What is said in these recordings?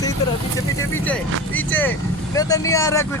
सही तरह पीछे पीछे पीछे पीछे मैं तो नहीं आ रहा कुछ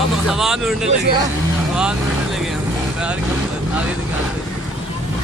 हम हवा में उड़ने लगे हवा में उड़ने लगे हम पैर के ऊपर आगे दिखाते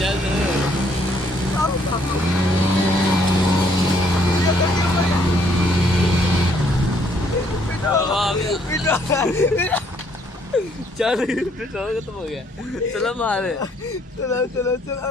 चल चल पेट्रोल खत्म हो गया चलो मारे चलो चलो चलो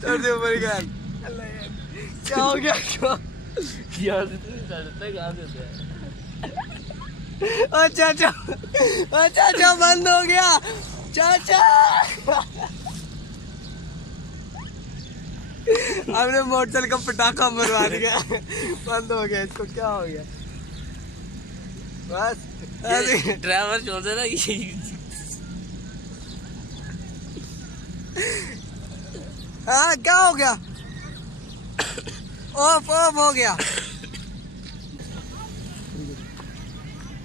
छोड़ दे ऊपर गन क्या हो गया यार इतने कहाँ से होते हैं चाचा चाचा बंद हो गया चाचा हमने मोटरसाइकिल का पटाखा मरवा दिया बंद हो गया इसको क्या हो गया बस ड्राइवर छोड़ दे ना हाँ क्या हो गया ऑफ ऑफ हो गया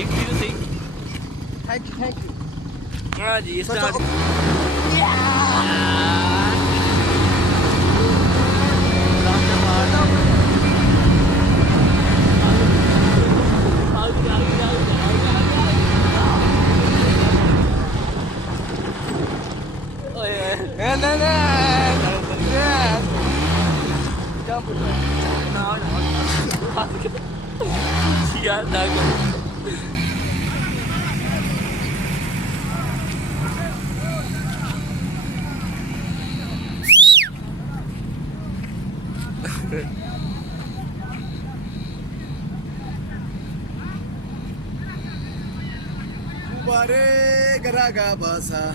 एक किलो सही थैंक यू हाँ जी स्टार्ट यार Bare garaga basa